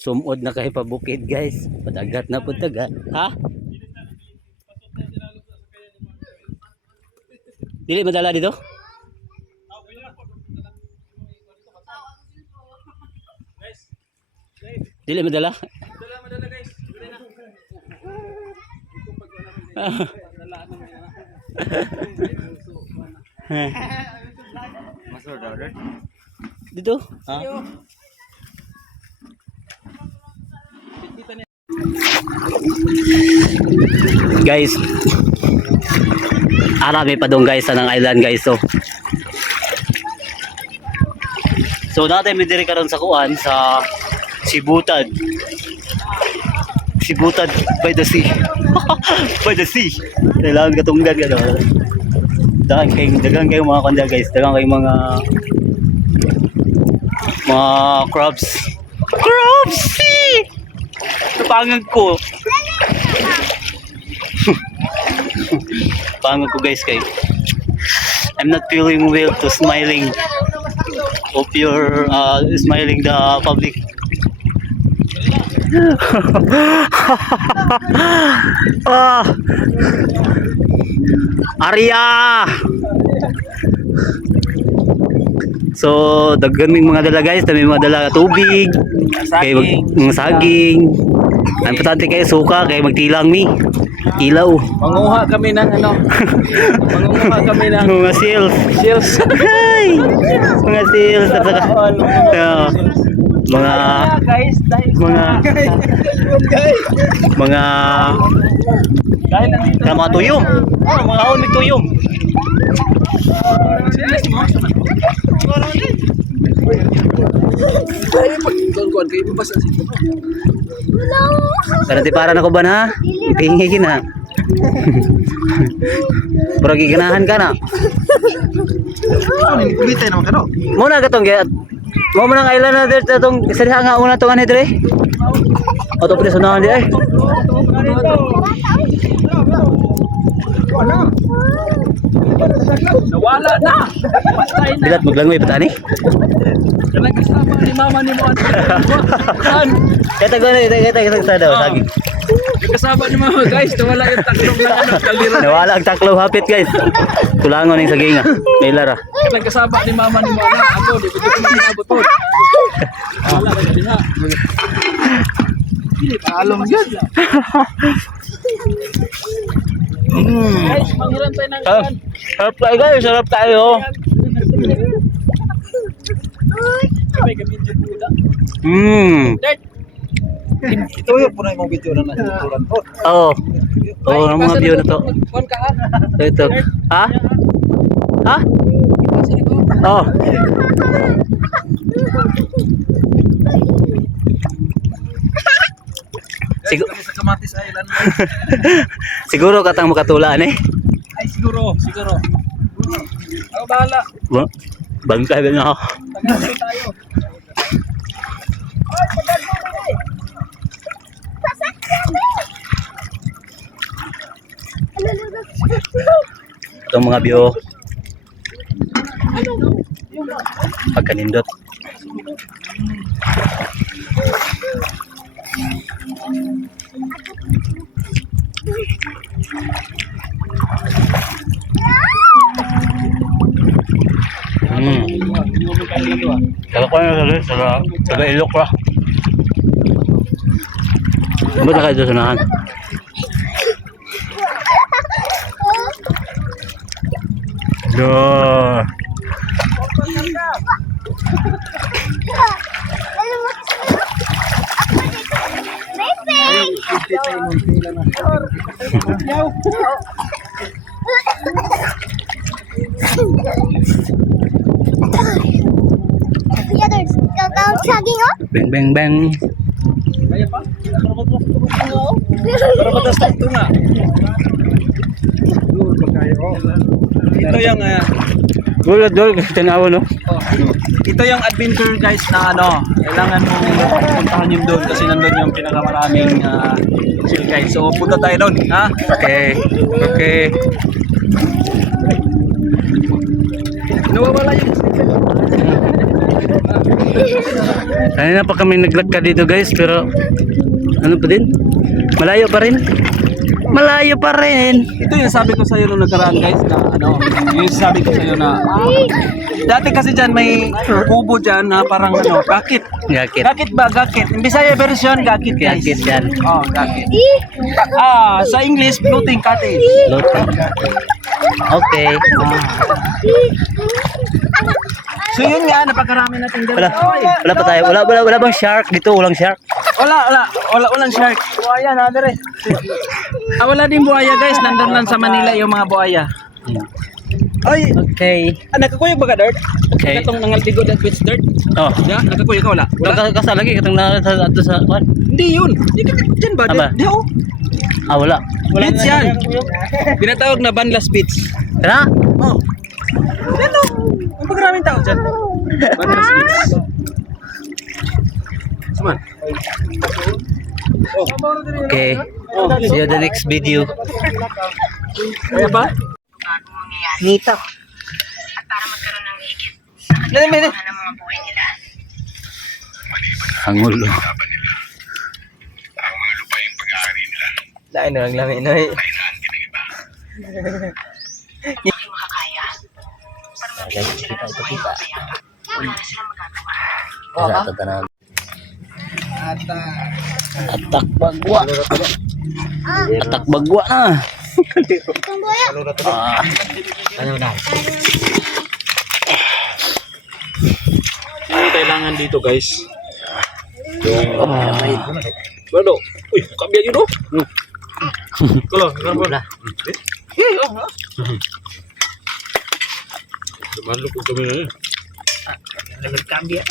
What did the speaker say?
Sumod na kayo pa bukid guys. Padagat na po taga. Ha? Dili madala dito? Dili madala? Madala guys. Masuk dah order. Dito? Ha? Guys, arami pa dong guys sa ng island guys. So natin may diri karon sa kuan sa Sibutad. Sibutad by the sea. By the sea. Kailangan katunggan ka daw. Dagang kayo mga kanda guys. Dagang kayo mga crabs. Crabs sea! Napangag ko. Pangag ko guys kay I'm not feeling well to smiling. Hope you're smiling the public. Arya! So, dagaming mga dala guys, dami mga dala tubig, kay mga saging. Ang importante kayo suka, kay magtilang mi. Ilaw. Manguha kami ng ano? Manguha kami ng Mga seals. Seals. Hi! Mga seals at saka guys, mga tuyom. Oh, mga on may tuyom. Sarati para na ko ba na? Ipingin na. Pero giganahan ka na. Kumita naman ka no? Muna ka tong mo man ang island na dito tong sariha nga una tong ani dire. Auto pres unahan di ay. Nawala na. Dilat maglangoy patani. Kanang kasama ni mama ni mo. Kata sa daw sagi. Kasama ni mama guys, nawala yung taklong na ano kalira. Nawala ang taklaw hapit guys. Kulangon ning saginga. May lara. Kanang kasama ni mama ni mo ako, di ko pinabot po. Wala ka diha. Dili pa alom yun. Guys, manghiram tayo ng kan. Sarap tayo guys, sarap tayo. Kami kami juda. Ito yung punay mong video na natuturan po. Oo. Oo, ang mga view na to. Kon ka ha? Ito. Ha? Ha? Oo. Sa Kamatis Island. Siguro katang makatulaan eh. Ay siguro. Ako bahala. Bangkay ba na ako? Tagal tayo. Ay, tagal mo rin. Itong mga view. Pagkanindot. Kalau kau yang salah elok lah. Ba't na kayo doon sunahan? Duh. Bang bang bang. Kaya pa? Pero batas ito nga. Ito yung Gulad dol kasi tanawa no. ito yung adventure guys na ano, kailangan mong puntahan yun doon kasi nandun yung pinakamaraming chill guys. So punta tayo doon, ha? Okay. Okay. Nawawala yung Kanina pa kami naglakad dito guys, pero ano pa din? Malayo pa rin. Malayo pa rin. Ito yung sabi ko sa iyo nung nakaraan guys na ano, yung sabi ko sa iyo na dati kasi diyan may kubo diyan na parang ano, gakit. Gakit. Gakit ba? Gakit. In Bisaya version, gakit guys. Gakit yan. Oh, gakit. Sa English, floating cottage. Floating. Okay. So yun nga, napakarami natin dyan. Wala pa tayo. Wala bang shark dito? Walang shark. Walang shark. Buhaya na, dire. Wala din buhaya guys, nandun lang sa Manila yung mga buhaya. Ay, Okay. nakakuyog ba ka, Dirt? Okay. Katong nangaltigo that with dirt? Oh. Ya, nakakuyog ka wala? Wala? Kasalagi katong na sa kwan. Hindi yun. Hindi ka dyan ba? Aba. Di ako. Wala. Beach yan. Pinatawag na Banlas Beach. Tara. Oh. Ano? Ang pagraming tao dyan. Banlas Beach. Suman. Okay. See you the next video. Kaya ba? Nita. At para magkaroon ng higit Dali, dali. ng mga buhay nila. Hangulo. Lain na lang lamin. No? Hindi makakaya. Para mabigyan sila ng buhay na payapa. Wala na silang magagawa. Atak bagwa. Atak bagwa na. Ano na? Ang kailangan dito guys. Ano? Uy, kabiyan yun, no? Kalau, kenapa? Lumayan ko kami na yun. Nagkambia.